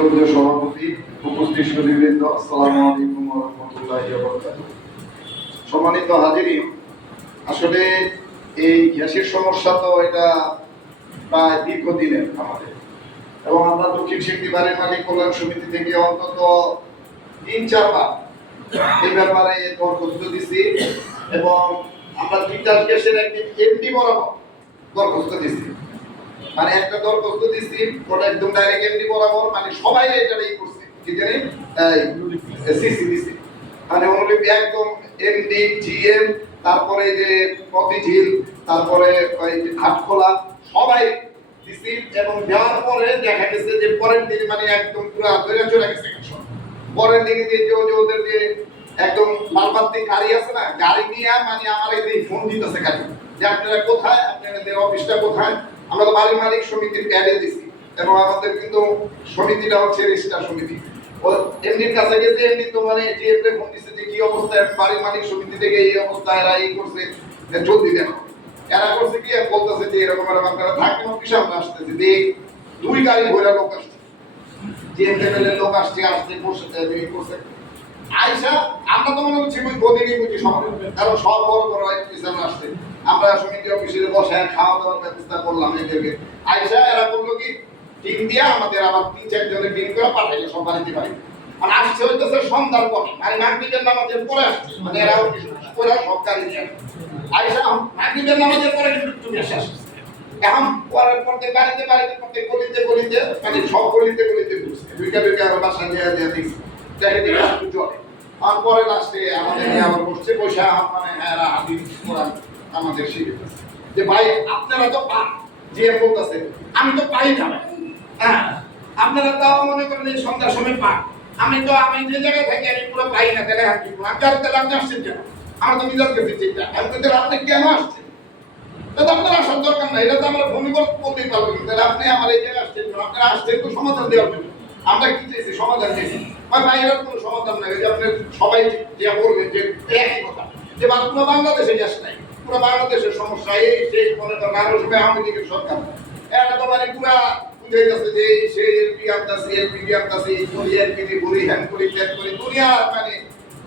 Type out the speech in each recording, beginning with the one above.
শ্রদ্ধেয় সভাপতি, উপস্থিত সুধীবৃন্দ, আসসালামু আলাইকুম ওয়া রাহমাতুল্লাহি ওয়া বারাকাতুহু। সম্মানিত হাজিরিন, আসলে এই গ্যাসের সমস্যা তো এটা প্রায় দীর্ঘদিনের আমাদের, এবং আমরা দক্ষিণ সিন্ধি বাড়ির মালিক কল্যাণ সমিতি থেকে অন্তত ৩-৪ বার এই ব্যাপারে দরখাস্ত দিছি, এবং আমরা তিতাস গ্যাসের একদিন এমডি বরাবর দরখাস্ত দিছি। মানে একটা দরখাস্ত দিছি, ওটা একদম ডাইরেক্ট এমডি বরাবর, মানে সবাই এটাই করছে, কি জানি সিসি দিছি, মানে অনুলিপি একদম এমডি, জিএম, তারপরে যে মতিঝিল, তারপরে ওই হাটখোলা, সবাই দিছি। এবং দেওয়ার পরে দেখা গেছে যে পরের দিন মানে একদম পুরো ধরে চলে গেছে। পরের দিকে যে ওদের যে একদম লালবাতি গাড়ি আছে না, গাড়ি নিয়ে মানে আমার এই ফোন দিতেছে গাড়ি, যে আপনারা কোথায়, আপনাদের অফিসটা কোথায়। আমরা তো বাড়ির মালিক সমিতির প্যাডে দিছি, এবং আমাদের কিন্তু সমিতিটা হচ্ছে রেজিস্টার সমিতি। ও এমনির কাছে গেছে, এমনি তো মানে জিএমকে ফোন দিছে যে কি অবস্থায় বাড়ির মালিক সমিতি থেকে এই অবস্থায় এরা এই করছে, জলদি দেখো। এরা করছে কি বলতেছে যে এরকম আপনারা থাকবেন অফিসে, আমরা আসতেছি। যে 2 গাড়ি ভরে লোক আসছে, জিএম লেভেলের লোক আসছে করছে আইসা। আমরা তো মনে করছি গদিনই বুঝি সমাধান, কারণ সব বড় বড় অফিসার আসছে। আমরা সমিতি অফিসে বসায় খাওয়া দাওয়ার ব্যবস্থা করলাম এদেরকে। আইসা এরা করলো কি, টিম দিয়ে আমাদের আবার 3-4 জনের টিম করে পাঠাইলো সব বাড়িতে বাড়ি। মানে আসছে হইতেছে সন্ধ্যার পরে, মানে মাগরিবের নামাজের পরে আসছে, মানে এরা ওরা সব গাড়ি নিয়ে আইসা মাগরিবের নামাজের পরে কিন্তু তুমি আসছে। এখন পরের পর বাড়িতে বাড়িতে প্রত্যেক গলিতে গলিতে, মানে সব গলিতে গলিতে ঢুকছে। দুইটা বাসা দিয়ে দেখছি, দেখে দেখে একটু চলে। আর পরে লাস্টে আমাদের নিয়ে আবার বসছে, পয়সা মানে এরা হাদিস কোরআন আমাদের শিখেছে যে ভাই আপনারা তো পান, যে বলতেছে আমি তো পাই না। হ্যাঁ, আপনারা তাও মনে করেন এই সন্ধ্যার সময় পান, আমি যে জায়গায় থাকি আমি পুরো পাই না। তাহলে আর কি তাহলে আপনি আসছেন কেন? আমরা তো নিজের কাছে চিন্তা, আপনি কেন আসছেন? তাহলে আপনার আসার দরকার নাই, এটা তো আমরা ভূমিকম্প করতেই পারবো। তাহলে আপনি আমার এই জায়গায় আসছেন, আপনারা আসছেন তো সমাধান দেওয়ার জন্য। আমরা কি চাইছি? সমাধান চাইছি। বাইরের কোনো সমাধান নাই, যে আপনি সবাই যে বলবেন যে একই কথা, যে পুরো বাংলাদেশে গ্যাস নাই, পুরো বাংলাদেশের সমস্যা এই সেই মনে করেন আরো সবাই আওয়ামী লীগের সরকার। এরা তো মানে পুরা বুঝে গেছে যে সেই এলপি আনতাছি, এলপিডি আনতাছি, এলপিডি ঘুরি, হ্যান করি, ত্যাগ করি, দুনিয়ার মানে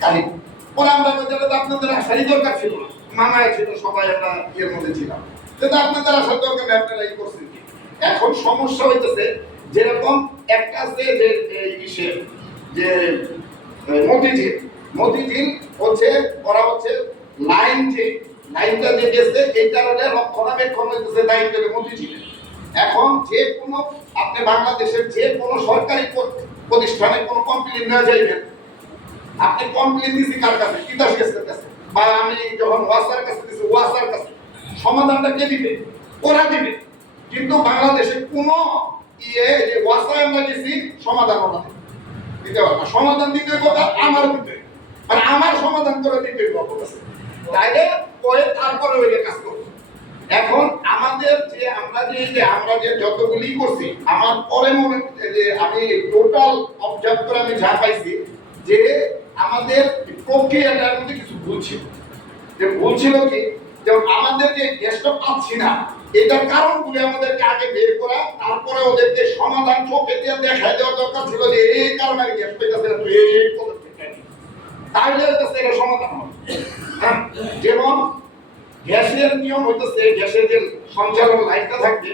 কাহিনী। পরে আমরা বলতে আপনাদের আসারই দরকার ছিল না, মামায় ছিল, সবাই আমরা ইয়ের মধ্যে ছিলাম, কিন্তু আপনাদের আসার দরকার নেই, আপনারা এই করছেন কি। এখন সমস্যা হইতেছে যেরকম একটা আছে যে ইসের যে মতিঝিল হচ্ছে, ওরা হচ্ছে লাইনটা যে গেছে এইটা হলে রক্ষণাবেক্ষণ হইতেছে দায়িত্ব মতিঝিল। এখন যে কোনো আপনি বাংলাদেশের যে কোনো সরকারি প্রতিষ্ঠানে কোনো কমপ্লেইন নেওয়া যাইবেন, আপনি কমপ্লেইন দিছি কার কাছে? তিতাস গ্যাসের কাছে, বা আমি যখন ওয়াসার কাছে দিছি ওয়াসার কাছে। সমাধানটা কে দিবে? ওরা দিবে। কিন্তু বাংলাদেশে কোনো যে ওয়াসায় আমরা গেছি, সমাধান ওরা দিতে পারবে না। সমাধান দিতে কথা আমার দিতে, মানে আমার সমাধান করে দিতে হবে, তাইলে ওই তারপরে ওই কাজ করবো। এখন আমাদের যে আমরা যে যতগুলি করছি, আমার পরে মনে হচ্ছে যে আমি টোটাল অবজার্ভ করে আমি যা পাইছি যে আমাদের প্রক্রিয়াটার মধ্যে কিছু ভুল ছিল। যে ভুল ছিল কি, যেমন আমাদের যে গ্যাসটা পাচ্ছি না, এটার কারণগুলি আমাদেরকে আগে বের করা, তারপরে ওদেরকে সমাধান চোখে দিয়ে দেখাই দেওয়া দরকার ছিল যে এই কারণে গ্যাস পেতেছে না, তুই এই পদক্ষেপ নিবি, তাহলে এটা সমাধান হবে। যেমন গ্যাসের নিয়ম হইতেছে, গ্যাসের যে সঞ্চালন লাইনটা থাকবে,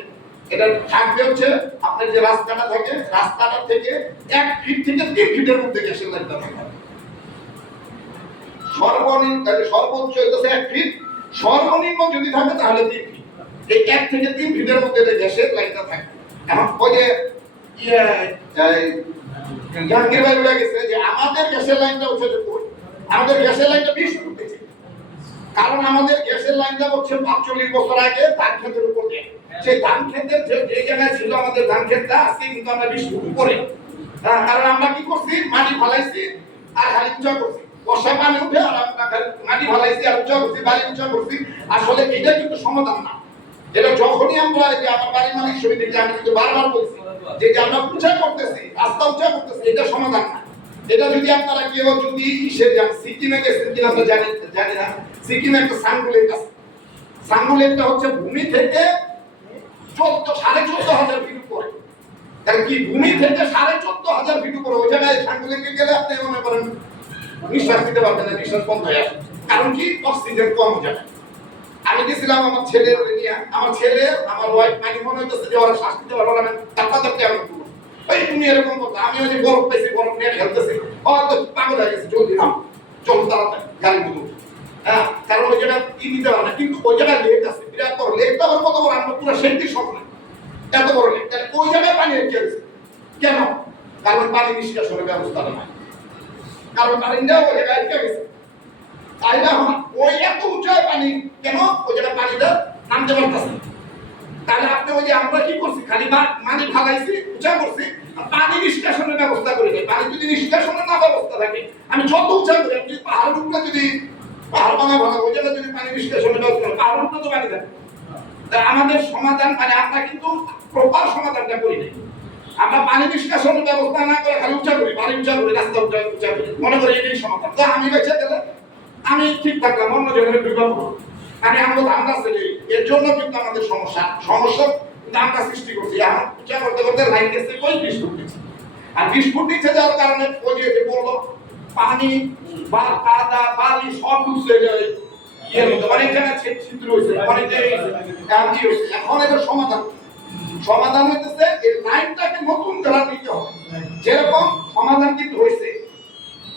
এটা থাকবে হচ্ছে আপনার যে রাস্তাটা থাকে, রাস্তাটা থেকে 1 ফিট থেকে 1.5 ফিটের মধ্যে গ্যাসের লাইনটা থাকে। সর্বোচ্চ হইতেছে 1 ফিট, সর্বনিম্ন যদি থাকে তাহলে 3 ফিট। এই 1 থেকে 3 ফিটের মধ্যে গ্যাসের লাইনটা থাকে। এখন ওই যে জাহাঙ্গীর ভাই বলে গেছে যে আমাদের গ্যাসের লাইনটা হচ্ছে, আমাদের গ্যাসের লাইনটা 20 ফুট উঠেছে, কারণ আমাদের গ্যাসের লাইনটা হচ্ছে 45 বছর আগে ধান ক্ষেতের উপর দিয়ে। সেই ধান ক্ষেতের যে জায়গায় ছিল আমাদের ধান ক্ষেতটা, আজকে কিন্তু আমরা 20 ফুট উপরে। কারণ আমরা কি করছি, মাটি ফালাইছি আর খালি উঁচা করছি, বর্ষা পানি উঠে আর আমরা মাটি ফালাইছি আর উঁচা করছি, বাড়ি উঁচা করছি। আসলে এটা কিন্তু সমাধান না। এটা যখনই আমরা এই যে আমার বাড়ি মালিক সমিতিকে আমি কিন্তু বারবার বলছি যে আমরা উঁচা করতেছি, রাস্তা উঁচা করতেছি, এটা সমাধান না। এটা যদি আপনারা কেউ যদি সিকিমে গেছেন কিনা আমরা জানি না, সিকিমে একটা সাংগুলেট আছে। সাংগুলেটটা হচ্ছে ভূমি থেকে 14,500 ফিট উপরে। তাহলে কি ভূমি থেকে 14,500 লেগে গেলে আপনি মনে করেন নিঃশ্বাস দিতে পারবেন না, নিঃশ্বাস বন্ধ হয়ে আসে। কারণ কি অক্সিজেন কম যাবে। আমি গেছিলাম আমার ছেলের নিয়ে, আমার ছেলে আমার ওয়াইফ মানে মনে হইতেছে যে ওরা শ্বাস দিতে পারবো না, তারপরে আমি ওই তুমি এরকম করতো, আমি ওই যে বরফ পেয়েছি, বরফ নিয়ে খেলতেছি, ও তো পাগল হয়ে গেছে, জলদি নাম চলো তাড়াতাড়ি গাড়ি দুটো। হ্যাঁ, কারণ ওই জায়গায় কি দিতে পারে না, কিন্তু ওই জায়গায় লেক আছে বিরাট বড়, লেকটা আবার কত বড়, আমরা পুরো সেন্টির স্বপ্ন এত বড় লেক, তাহলে ওই জায়গায় পানি রেখে গেছে কেন? কারণ পানি নিষ্কাশনের ব্যবস্থাটা নাই, কারণ পানিটা ওই জায়গায় রেখে গেছে। তাই না, ওই এত উঁচায় পানি কেন ওই জায়গায় পানিটা নামতে পারতেছে? তাহলে আপনি ওই যে আমরা কি করছি, খালি মানি ফালাইছি, উঁচা করছি, পানি নিষ্কাশনের ব্যবস্থা করি নাই। পানি যদি নিষ্কাশনের না ব্যবস্থা থাকে, আমি যত উঁচা করি, আমি যদি পাহাড়ের উপরে যদি পাহাড় ভাঙা ওই জায়গায় যদি পানি নিষ্কাশনের ব্যবস্থা করি, পাহাড়ের উপরে তো পানি থাকে। তাই আমাদের সমাধান মানে আমরা কিন্তু প্রপার সমাধানটা করি নাই। আমরা পানি নিষ্কাশনের ব্যবস্থা না করে খালি উঁচা করি, পানি উঁচা করি, রাস্তা উঁচা করি, মনে করি এটাই সমাধান। তো আমি বেঁচে গেলে আমি ঠিক থাকলাম, অন্য জনের বিপদ হলো, আমি আমরা ধান্দা ছেড়ে, এর জন্য কিন্তু আমাদের সমস্যা কিন্তু আমরা সৃষ্টি করছি। এখন উঁচা করতে করতে লাইন গেছে ওই 20 ফুট নিচে, আর 20 ফুট নিচে যাওয়ার কারণে ওই যে বললো পানি বা কাদা বালি সব ঢুকছে ইয়ের মধ্যে, অনেক জায়গায় ছিদ্র হয়েছে, অনেক জায়গায় হয়েছে। এখন এটার সমাধান হইতেছে এই লাইনটাকে নতুন করে দিতে হবে। যেরকম সমাধান কিন্তু হয়েছে,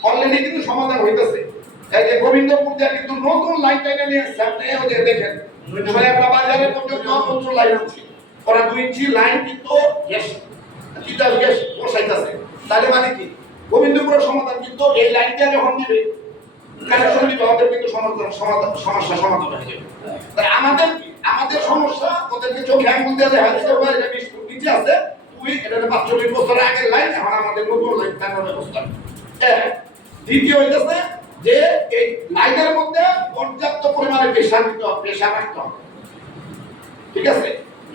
অলরেডি কিন্তু সমাধান হইতেছে। এই যে গোবিন্দপুর দিয়ে কিন্তু নতুন লাইন টাইনে নিয়ে আসছে, আপনি এই যে দেখেন একটা বাজারের পর্যন্ত নতুন লাইন আছে, ওরা 2 ইঞ্চি লাইন কিন্তু গ্যাস বসাইতেছে। তাহলে মানে কি গোবিন্দপুরের সমাধান কিন্তু এই লাইনটা যখন দিবে কানেকশন দিবে, আমাদের কিন্তু সমস্যা সমাধান হয়ে যাবে। তাই আমাদের সমস্যা ওদেরকে চোখে আঙুল দিয়ে দেখা দিতে পারে যে 20 ফুট নিচে আছে, তুই এটা 45 বছর আগের লাইন, এখন আমাদের নতুন লাইন টানার ব্যবস্থা। দ্বিতীয় হইতেছে যে এই লাইনের মধ্যে পর্যাপ্ত পরিমাণে প্রেসার দিতে হবে, প্রেসার রাখতে হবে, ঠিক আছে।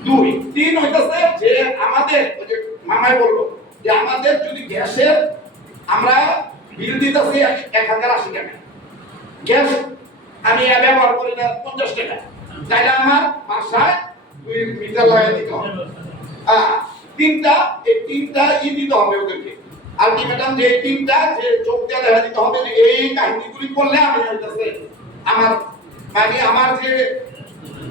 2 3 হইতেছে যে আমাদের ওই যে মামাই বললো যে আমাদের যদি গ্যাসের আমরা বিল দিতেছি 1080 টাকা, গ্যাস আমি ব্যবহার করি না 50 টাকা, তাইলে আমার বাসায় 2 মিটার লাগিয়ে দিতে হবে। তিনটা দিতে হবে ওদেরকে আলটিমেটাম, যে তিনটা যে চোখ দিয়ে দেখা দিতে হবে যে এই কাহিনীগুলি করলে আমি হইতেছে আমার মানে আমার যে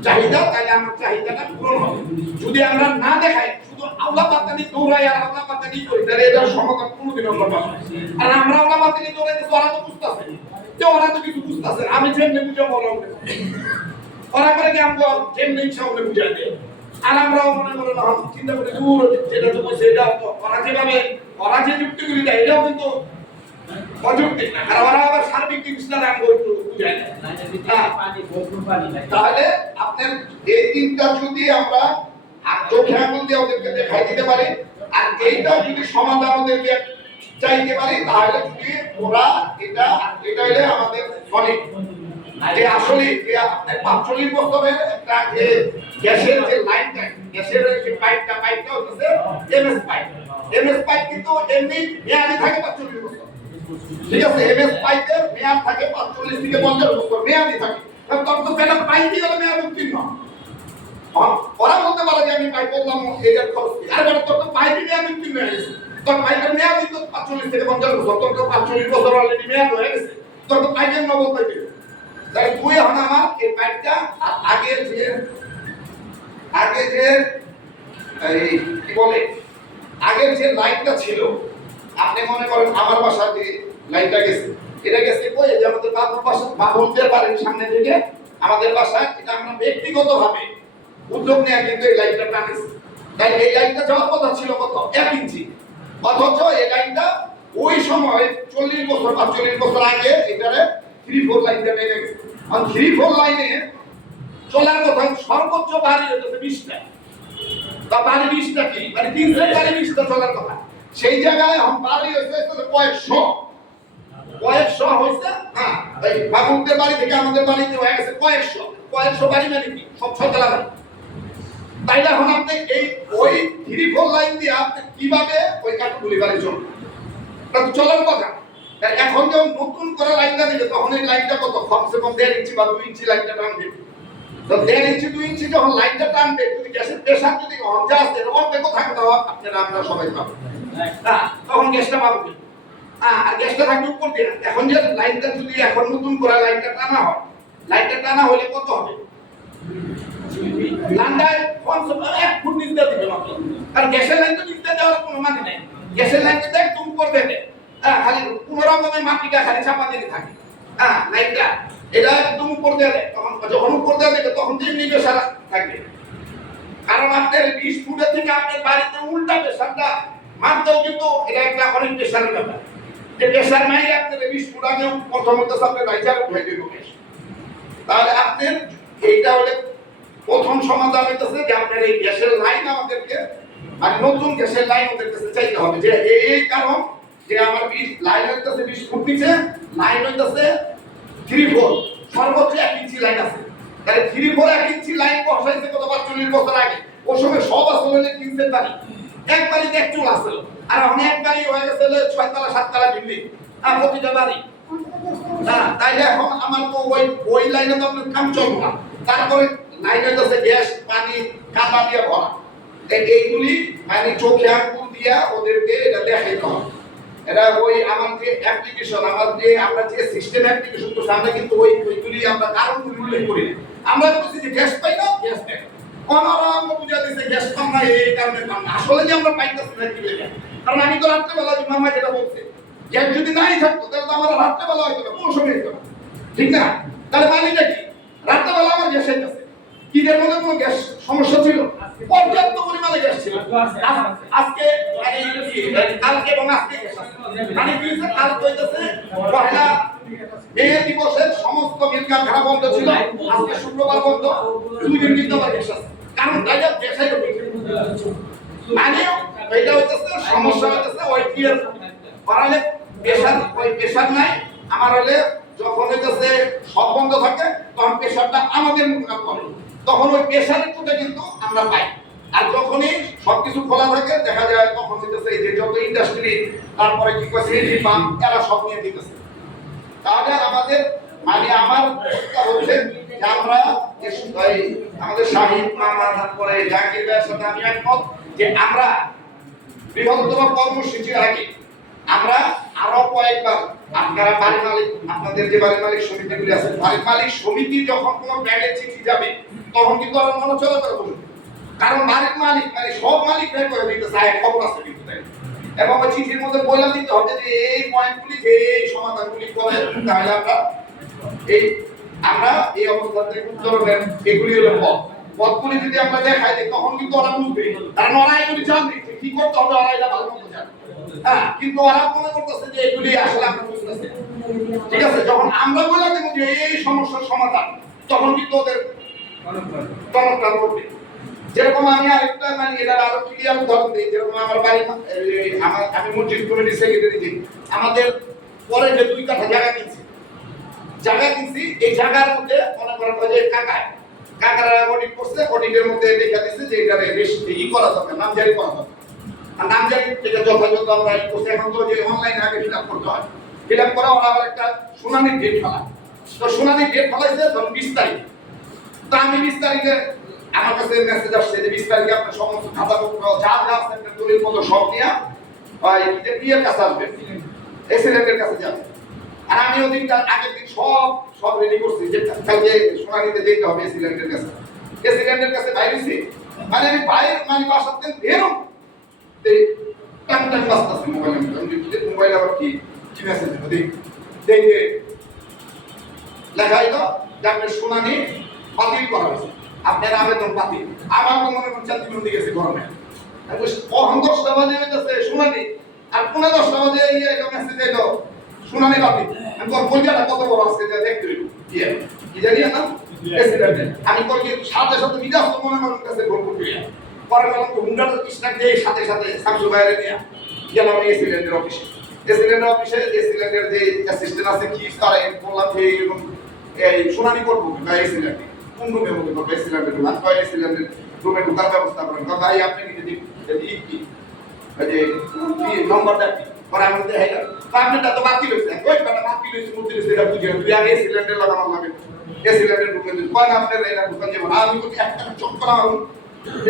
চাহিদা, তাহলে আমার চাহিদাটা পূরণ হবে। যদি আমরা না দেখাই, শুধু আওলা পাতানি দৌড়াই আর আওলা পাতানি করি, তাহলে এটার সমাধান কোনোদিন আমরা পাবো না। আর আমরা আওলা পাতানি দৌড়াইতে ওরা তো বুঝতেছে যে ওরা তো কিছু বুঝতেছে, আমি যেমনি বুঝে বললাম ওরা করে কি আমরা যেমনি ইচ্ছা হলে বুঝাই দেয়, আর আমরাও মনে করে না চিন্তা করে দূর যেটা তো বলছে এটা ওরা যেভাবে ওরা যে যুক্তিগুলি দেয় এটাও কিন্তু অযৌক্তিক না, আর ওরা আবার সার্বিক জিনিসটা নাম একটু বুঝায় না। তাহলে আপনার এই তিনটা যদি আমরা চোখে আঙুল দিয়ে ওদেরকে দেখাই দিতে পারি, আর এইটা যদি সমাধান ওদেরকে চাইতে পারি, তাহলে যদি ওরা এটা হলে আমাদের অনেক যে আসলে আপনার 45 বছরের একটা যে গ্যাসের যে লাইনটা, গ্যাসের যে পাইপটা হচ্ছে এমএস পাইপ কিন্তু এমনি মেয়াদি থাকে 45 বছর, ঠিক আছে। এমএস পাইপের মেয়াদ থাকে 45 থেকে 50 বছর মেয়াদি থাকে, তখন তো পেলা পাইপই গেলে মেয়াদ উত্তীর্ণ। ওরা বলতে পারে যে আমি পাইপ বললাম এটার খরচ, আর বেটা তোর তো পাইপই মেয়াদ উত্তীর্ণ হয়ে গেছে, তোর পাইপের মেয়াদ তো 45 থেকে 50 বছর, তোর তো 45 বছর অলরেডি মেয়াদ হয়ে গেছে, তোর তো পাইপের নগদ পাইপে। তাই তুই এখন আমার এই পাইপটা আগে যে এই কি বলে আগের যে লাইনটা ছিল, আপনি মনে করেন আমার বাসায় যে লাইনটা গেছে, এটা গেছে কই যে আমাদের বাবুদের বাড়ির সামনে থেকে আমাদের বাসায়, এটা আমরা ব্যক্তিগতভাবে উদ্যোগ নিয়ে কিন্তু এই লাইনটা টানেছি। তাই এই লাইনটা যাওয়ার কথা ছিল কত 1 ইঞ্চি, অথচ এই লাইনটা ওই সময় 40 বছর 45 বছর আগে এটারে 3-4 লাইনটা নেমে গেছে। আর 3-4 লাইনে চলার কথা সর্বোচ্চ বাড়ি হচ্ছে 20টা, বা বাড়ি 20টা কি মানে 300 বাড়ি 20টা চলার কথা, সেই জায়গায় এখন বাড়ি হচ্ছে কয়েকশো হয়েছে। হ্যাঁ, এই বাবুদের বাড়ি থেকে আমাদের বাড়িতে হয়ে গেছে কয়েকশো বাড়ি, মানে কি সব ছতলা বাড়ি। তাইলে এখন আপনি এই ওই 3-4 লাইন দিয়ে আপনি কিভাবে ওই কাঠগুলি বাড়ি চলবে, তা তো চলার কথা। এখন যখন নতুন করে লাইনটা দিবে, তখন এই লাইনটা কত কমসে কম 1.5 ইঞ্চি বা 2 ইঞ্চি লাইনটা টানবে। তো 1.5 ইঞ্চি 2 ইঞ্চি যখন লাইনটা টানবে, যদি গ্যাসের প্রেসার যদি অর্ধেক থাকে, তাও আপনারা সবাই পাবেন, তখন গ্যাসটা পাবেন। আর গ্যাসটা থাকবে উপর দিয়ে। এখন যে লাইনটা যদি এখন নতুন করে লাইনটা টানা হয়, লাইনটা টানা হলে কত হবে? লাইনটায় 1 ফুট নিচ দিয়ে দিবে মাত্র। কারণ গ্যাসের লাইন তো নিচ দিয়ে দেওয়ার কোনো মানে নাই। গ্যাসের লাইনটা দেখ তুমি উপর দিয়ে দেয়, খালি কোনো রকমের মাটিটা খালি চাপা দিয়ে থাকে। লাইনটা এটা একদম উপর দিয়ে দেয়, তখন যখন উপর দিয়ে দেবে তখন যেমনি প্রেশার থাকবে। কারণ আপনার 20 ফুটের থেকে আপনার বাড়িতে উল্টা প্রেশারটা মারতেও কিন্তু এটা একটা অনেক প্রেশারের ব্যাপার। যে প্রেশার নাই আপনার 20 ফুট আগে প্রথমত আপনার রাইজার উঠাই দেবে। তাহলে আপনার এইটা হলে প্রথম সমাধান হইতেছে যে আপনার এই গ্যাসের লাইন আমাদেরকে মানে নতুন গ্যাসের লাইন ওদের কাছে চাইতে হবে। যে এই কারণ যে আমার 20 লাইন হইতেছে 20 ফুট নিচে, লাইন হইতেছে 3-4 সর্বোচ্চ 1 ইঞ্চি লাইন আছে। তাহলে 3-4 1 ইঞ্চি লাইন বসাইছে কত 40 বছর আগে। ওই সময় সব আসলে কিনছেন বাড়ি, এক বাড়িতে এক চুল আসলো, আর অনেক বাড়ি হয়ে গেছে 6 তলা 7 তলা বিল্ডিং, আর প্রতিটা বাড়ি। তাইলে এখন আমার তো ওই লাইনে তো আপনার কাম চলবে না। তারপরে লাইন হইতেছে গ্যাস পানি কাদা দিয়ে ভরা। এইগুলি মানে চোখে আঙ্গুল দিয়া ওদেরকে এটা দেখাইতে হবে। এটা ওই আমার যে অ্যাপ্লিকেশন, আমার যে আমরা যে সিস্টেম অ্যাপ্লিকেশন করছি আমরা কিন্তু ওইগুলি আমরা কারণগুলি উল্লেখ করি না। আমরা বলছি যে গ্যাস পাই না, গ্যাস দেখ অনারাম বুঝা দিছে গ্যাস পাম না, এই কারণে পাম না। আসলে যে আমরা পাইতেছি না কি বলে, কারণ আমি তো রাত্রেবেলা মামা যেটা বলছে গ্যাস যদি নাই থাকতো তাহলে তো আমার রাত্রেবেলা হইতো না, কোনো সময় হইতো না, ঠিক না? তাহলে মানিটা কি? রাত্রেবেলা আমার গ্যাস হইতেছে, ঈদের মধ্যে কোনো গ্যাস সমস্যা ছিল? পর্যাপ্ত পরিমাণে গ্যাস ছিল। আজকে কালকে এবং আজকে মানে কি হয়েছে? কাল হইতেছে পয়লা মে দিবসের সমস্ত মিল কারখানা বন্ধ ছিল, আজকে শুক্রবার বন্ধ, 2 দিন কিন্তু আবার গ্যাস আছে। কারণ তাইলে গ্যাসই মানে এটা হইতেছে সমস্যা হইতেছে ওই কি করালে প্রেসার, ওই প্রেসার নাই আমার হলে যখন হইতেছে সব বন্ধ থাকে তখন প্রেসারটা আমাদের মোকাবিলা করে, তখন ওই প্রেসারের টুটা কিন্তু আমরা পাই। আর যখনই সবকিছু খোলা থাকে দেখা যায় তখন হইতেছে এই যে যত ইন্ডাস্ট্রি তারপরে কি কয় সিএনজি পাম্প এরা সব নিয়ে দিতেছে। তাহলে আমাদের মানে আমার হচ্ছে যে আমরা আমাদের শাহিদ মামা তারপরে জাকির ভাইয়ের সাথে আমি একমত যে আমরা বৃহত্তর কর্মসূচির আগে আমরা আরো কয়েকবার আপনারা বাড়ি মালিক, আপনাদের যে বাড়ি মালিক সমিতিগুলি আছে, বাড়ি মালিক সমিতি যখন কোনো ব্যাগের চিঠি যাবে তখন কিন্তু আর মনে চলে করে বলুন, কারণ বাড়ির মালিক মানে সব মালিক বের করে দিতে চায়, খবর আছে কিন্তু তাই। এবং ওই চিঠির মধ্যে বলে দিতে হবে যে এই পয়েন্টগুলি যে এই সমাধানগুলি করে, তাহলে আমরা এই অবস্থা থেকে উত্তরণের এগুলি হলো পথগুলি যদি আমরা দেখাই দিই তখন কিন্তু ওরা বুঝবে, কারণ ওরা এগুলি জানবে কি করতে হবে, ওরা এটা ভালো মতো জানে। কিন্তু ওরা মনে করতেছে যে এগুলি আসলে আমরা বুঝতেছি, ঠিক আছে? যখন আমরা বলে দেবো যে এই সমস্যার সমাধান তখন কিন্তু ওদের চমৎকার করবে। যেরকম আমি আরেকটা মানে এটা আরো ক্লিয়ার উদাহরণ দিই, যেরকম আমার বাড়ি আমি মসজিদ কমিটি সেক্রেটারি যে আমাদের পরে যে 2 কাঠা জায়গা কিনছি, এই জায়গার মধ্যে মনে করেন যে কাকারা অডিট করছে, অডিটের মধ্যে দেখা দিচ্ছে যে এটা ই করা যাবে, নামজারি করা যাবে। আর নামজারি থেকে যথাযথ আমরা এই করছি। এখন তো যে অনলাইন আগে ফিল আপ করতে হয়, ফিল আপ করা ওরা আবার একটা শুনানির ডেট ফেলা, তো শুনানির ডেট ফেলাইছে ধরুন 20 তারিখ। তো আমি 20 তারিখে আমার কাছে মেসেজ আসছে যে 20 তারিখে আপনার সমস্ত খাতাপত্র যা যা আছে আপনার দলিল পত্র সব নিয়ে ইয়ের কাছে আসবেন, এসিলেন্টের কাছে যাবেন। আর আমি ওই দিনটা আগের দিন সব রেডি করছি যে কালকে শুনানিতে যেতে হবে এসিলেন্টের কাছে। এসিলেন্টের কাছে বাইরেছি মানে আমি বাইরের মানে বাসাতে বেরো এই টান বাজতাছে মোবাইল আবার কি মেসেজ দেখে লেখা হইলো যে আপনার শুনানি বাতিল করা হয়েছে, আপনার আবেদন বাতিল। আমার তো মনে করছেন তুমি উঠে গেছে গরমে, কখন 10টা বাজে হইতেছে শুনানি, আর 10:15 বাজে মেসেজ এলো শুনানি বাতিল। আমি বলছিলাম কত বড় আজকে দেখতে হইব কি জানি না প্রেসিডেন্ট। আমি কই সাথে সাথে মিজাজ তো মনে মনে কাছে ভোট করিয়া পরে গেলাম তো হুন্ডার স্টাক দিয়ে সাথে সাথে শামসু বাইরে নিয়ে গেলাম এসিলেন্টের অফিসে। এসিলেন্টের যে অ্যাসিস্ট্যান্ট আছে কি তারা বললাম যে এরকম এই শুনানি করবো বা এসিলেন্ট কোন রুমের মধ্যে করবো, এসিলেন্টের রুম আর কয় এসিলেন্টের রুমে ঢোকার ব্যবস্থা করেন। ভাই আপনি নিজে কি যে নম্বরটা কি পরে আমি দেখাই গেল আপনারটা তো বাতিল হয়েছে, ওই বেটা বাতিল হয়েছে মুক্তি হয়েছে এটা বুঝে তুই আগে এসিলেন্টের লাগানো লাগে, এসিলেন্টের রুমে কয় না আপনার এটা ঢুকান যাবো না। আমি বলি একটা চোখ করা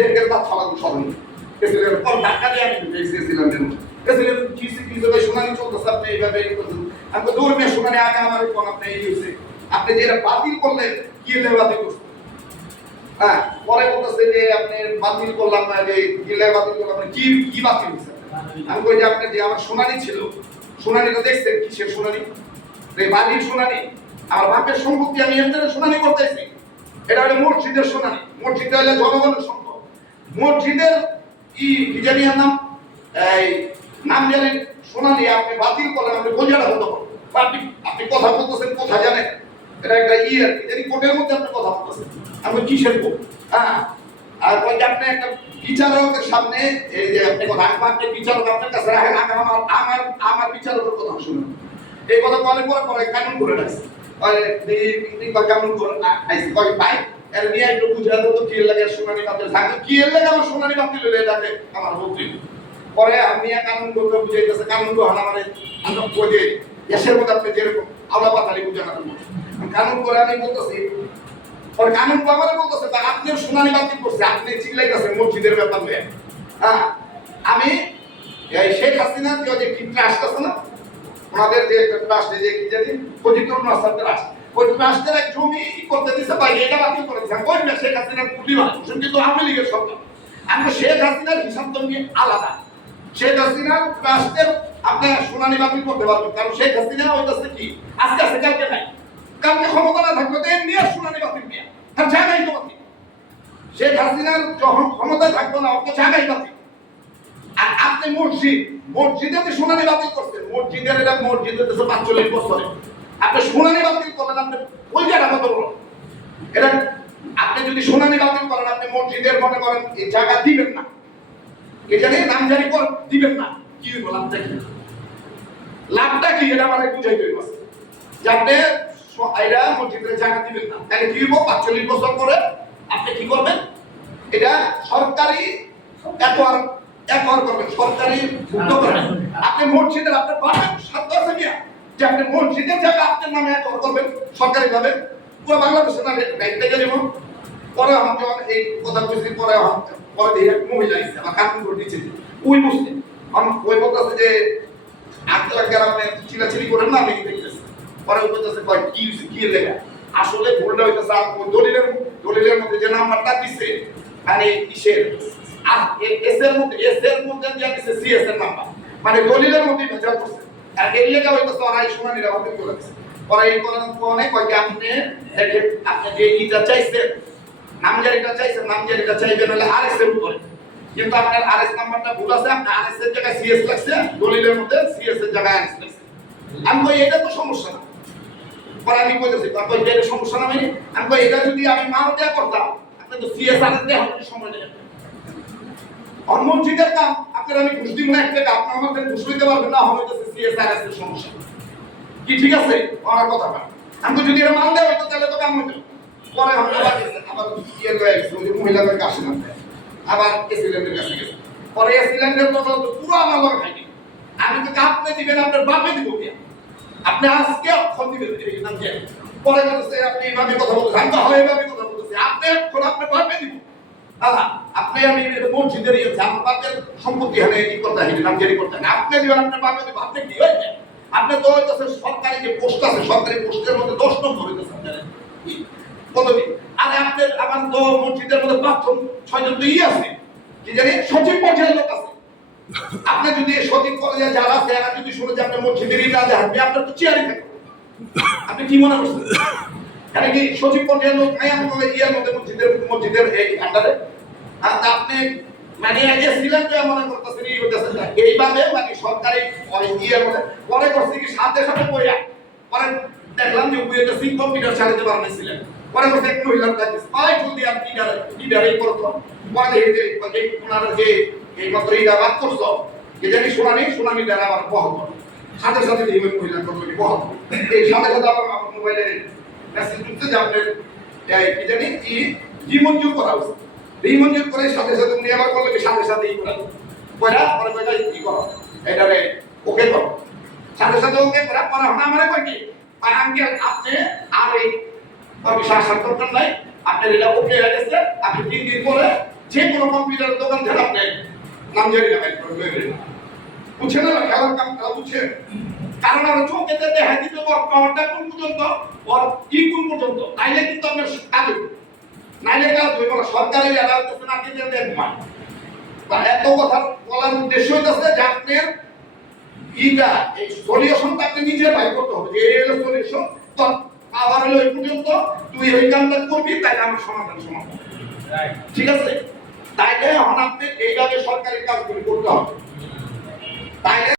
এর তার ফলাগুলো সব এসিলেন্টের পর ধাক্কা দিয়ে আমি ঢুকেছি এসিলেন্টের এসেলেন কি ভাই শুনানি চলতেছে আপনি এইভাবে করছেন। আমি দৌড় মেয়ে শুনানি আগে আমার কোন আপনি এই হয়েছে আপনি যে বাতিল করলেন কি বাতিল করছেন? হ্যাঁ, পরে বলতেছে যে আপনি বাতিল করলাম না, যে গিলে বাতিল করলাম না, কি বাতিল হয়েছে? আমি কই যে আপনি যে আমার শুনানি ছিল, শুনানিটা দেখছেন কিসের শুনানি? এই বাড়ির শুনানি, আমার বাপের সম্পত্তি আমি এর শুনানি করতেছি। এটা হলো মসজিদের শুনানি। মসজিদটা হলো জনগণের সম্পদ। মসজিদের কি জানিয়ার নাম এই নাম জানেন শুনানি আপনি বাতিল করলেন, আপনি বোঝাটা হতো আপনি আপনি কথা বলতেছেন কথা জানেন, এটা একটা আর কি জানি কোর্টের মধ্যে আপনি কথা বলতেছেন, আমি কিসের কোর্ট? হ্যাঁ, আর ওই যে আপনি একটা বিচারকের সামনে এই যে আপনি কথা আপনি বিচারক আপনার কাছে রাখেন, আমার আমার আমার বিচারকের কথা শুনুন, এই কথা বলে পরে কানুন করে রাখছে। আরে এই কানুন করে আইছে কই ভাই এর নিয়ে একটু বুঝা দাও তো কি লাগে শুনানি বাতিল থাকে, কি লাগে আমার শুনানি বাতিল হলে এটাকে আমার বক্তব্য। পরে আমি কানুন করতে বুঝাইতেছে, কানুন তো হানা মানে আমরা বোঝে দেশের মধ্যে আপনি যেরকম আওলা পাতালি বুঝানো কানুন করে আমি বলতেছি। পরে কানুন তো আমার বলতেছে আপনি শুনানি বাতিল করছে, আপনি চিল্লাইতেছেন মসজিদের ব্যাপার নিয়ে। হ্যাঁ, আমি এই শেখ হাসিনা যে কি ট্রাস্ট আছে না আমাদের যে একটা ট্রাস্ট যে কি জানি ফজিলুর নাসার ট্রাস্ট, ওই ট্রাস্টের এক জমি করতে দিছে ভাই এটা বাতিল করে দিছে। কই না শেখ হাসিনার কুলি বাতিল কিন্তু আওয়ামী লীগের সরকার। আমি শেখ হাসিনার হিসাব তো নিয়ে আলাদা, শেখ হাসিনার ট্রাস্টের আপনি শুনানি বাতিল করতে পারবেন, কারণ শেখ হাসিনা হইতাছে কি আজকে আছে কালকে নাই, কালকে ক্ষমতা না থাকলে তো এমনি শুনানি বাতিল নিয়ে তার জায়গায় তো বাতিল। শেখ হাসিনার যখন ক্ষমতা থাকবে না অত জায়গায় বাতিল। আর আপনি মসজিদে আপনি শুনানি বাতিল করছেন, মসজিদের এটা মসজিদ হতেছে 45 বছরে আপনি শুনানি বাতিল করলেন, আপনি ওই জায়গা কত বড় এটা। আপনি যদি শুনানি বাতিল করেন আপনি মসজিদের মনে করেন এই জায়গা দিবেন না, এই জায়গায় নাম জারি করে দিবেন না, কি হইব লাভটা কি? লাভটা কি এটা আমাকে বুঝাইতে হইব যে আপনি এটা মসজিদের জায়গা দিবেন না, তাহলে কি হইব 45 বছর পরে আপনি কি করবেন? এটা সরকারি একবার করবেন, সরকারি ভুক্ত করবেন। আপনি মসজিদের আপনার বাপের সাধ্য আছে কিনা যে আপনি মসজিদের জায়গা আপনার নামে একবার করবেন সরকারি ভাবে? পুরো বাংলাদেশে না ব্যাংক থেকে যাব। পরে আমাকে এই কথা বুঝতে পরে দেখি এক মহিলা এসেছে আমার কাকুন করে দিচ্ছে, ওই বুঝতে ওই বলতেছে যে 8 লাখ টাকা আপনি চিলাচিলি করেন না, আমি দেখতেছি। পরে ওই বলতেছে কি লেখা আসলে ভুলটা হইতেছে দলিলের মধ্যে যে নাম্বারটা দিচ্ছে মানে কিসের এস এর মধ্যে দিয়া দিছে সিএস এর নাম্বার, মানে দলিলের মধ্যে ভেজাল করছে। আর এই লেখা হইতেছে ওরাই শুনানি বাতিল করে দিচ্ছে। পরে এই কথা কোনে কয় যে আপনি যে ইটা চাইছেন নামজারিটা চাইছেন, নামজারিটা চাইবেন হলে আরএস এর উপরে, কিন্তু আপনার আরএস নাম্বারটা ভুল আছে, আপনার আরএস এর জায়গায় সিএস লাগছে, দলিলের মধ্যে সিএস এর জায়গায় আরএস লাগছে। আমি কই এটা তো সমস্যা না। পরে আমি কইতেছি তারপর এটা সমস্যা না, আমি কই এটা যদি আমি মাল দেয়া করতাম আপনি তো সিএস আরএস দেয়া হতে সময় নেবেন। মসজিদের কাম আপনার আমি ঘুষ দিব না, একটা আপনি আমাদের ঘুষ দিতে পারবেন না, হয়তো সিএস আরএস এর সমস্যা কি ঠিক আছে আমার কথা না। আমি যদি এটা মাল দেওয়া হতো তাহলে তো কাম হতো। পরে আবার ইয়ে লয়ে গেছে মহিলাদের কাছে না, আবার এসিলেন্ডের কাছে গেছে। পরে এসিলেন্ডের তো পুরো আমার লগে খাইনি। আমি তো আপনি দিবেন আপনার বাপে দিব কি আপনি আজকে অক্ষর দিবেন এই নাম দিয়ে। পরে বলছে আপনি এইভাবে কথা বলছেন, আমি তো হয় এইভাবে কথা বলতেছি, আপনি এখন আপনার বাপে দিব। আপনি আমি মসজিদের আমার বাপের সম্পত্তি হানে কি করতে হয় নাম জারি করতে হয়, আপনি দিবেন আপনার বাপে দিব। আপনি কি হয়েছে আপনি তো হইতেছে সরকারি যে পোস্ট আছে, সরকারি পোস্টের মধ্যে 10 নম্বর হইতেছে আপনার পদবি। আর আপনার আমার তো মসজিদের মধ্যে 5-6 জন তো আছে কি জানি সচিব পর্যায়ের লোক আছে। আপনি যদি সচিব পর্যায়ে যারা আছে এরা যদি শুনে যে আপনি মসজিদের না দেখবেন আপনার তো চেয়ারে থাকবে, আপনি কি মনে করছেন? এটা কি সচিব পর্যায়ের লোক নাই আমাদের ইয়ার মধ্যে মসজিদের এই আন্ডারে? আর আপনি মানে আগে ছিলেন তো মনে করতেছেন এই হইতেছে না এইভাবে মানে সরকারি ইয়ার মধ্যে পরে করছে কি সাথে সাথে বইয়া পরে দেখলাম যে উইটা সিং কম্পিউটার চালাতে পারেন ছিলেন। পরে করছে এক মহিলার কাছে পাই জলদি আর লিডার এই করতো পরে এই যে ওনারা যে এই মাত্র এটা বাদ করছো যে জানি শুনানি দ্বারা আমার বহল সাথে সাথে এই মহিলার কথা বহল এই সাথে সাথে আমার মোবাইলে মেসেজ ঢুকতে যে আপনার কি জানি রিমঞ্জুর করা উচিত। রিমঞ্জুর করে সাথে সাথে উনি আবার বললেন সাথে সাথে এই করা কইরা পরে কইরা কি করো এটারে ওকে করো, সাথে সাথে ওকে করা পরে হনা আমারে কই কি আর আঙ্কেল আপনি আর এই বিশ্বাস করতেন নাই আপনার এটা ওকে হয়ে গেছে, আপনি 3 দিন পরে যে কোনো কম্পিউটার দোকান থেকে আপনি নাম জারি লাগাই করবেন। বুঝছেন না খেলার কামটা বুঝছেন? কারণ আমি চোখে দেখা দিতে পাওয়ারটা কোন পর্যন্ত ওর কি কোন পর্যন্ত তাইলে কিন্তু আপনার কাজ হবে। নাইলে কাজ হবে না। সরকারের আদালতে না দিতে দেখবেন। তা এত কথা বলার উদ্দেশ্য হইতেছে যে আপনার ইটা এই সলিউশনটা আপনি নিজে বাই করতে হবে যে এই সলিউশন তো পাওয়ার হলো এই পর্যন্ত তুই এই কামটা করবি তাইলে আমার সমাধান সমাধান ঠিক আছে। তাইলে এখন আপনি এইভাবে সরকারি কাজগুলি করতে হবে তাইলে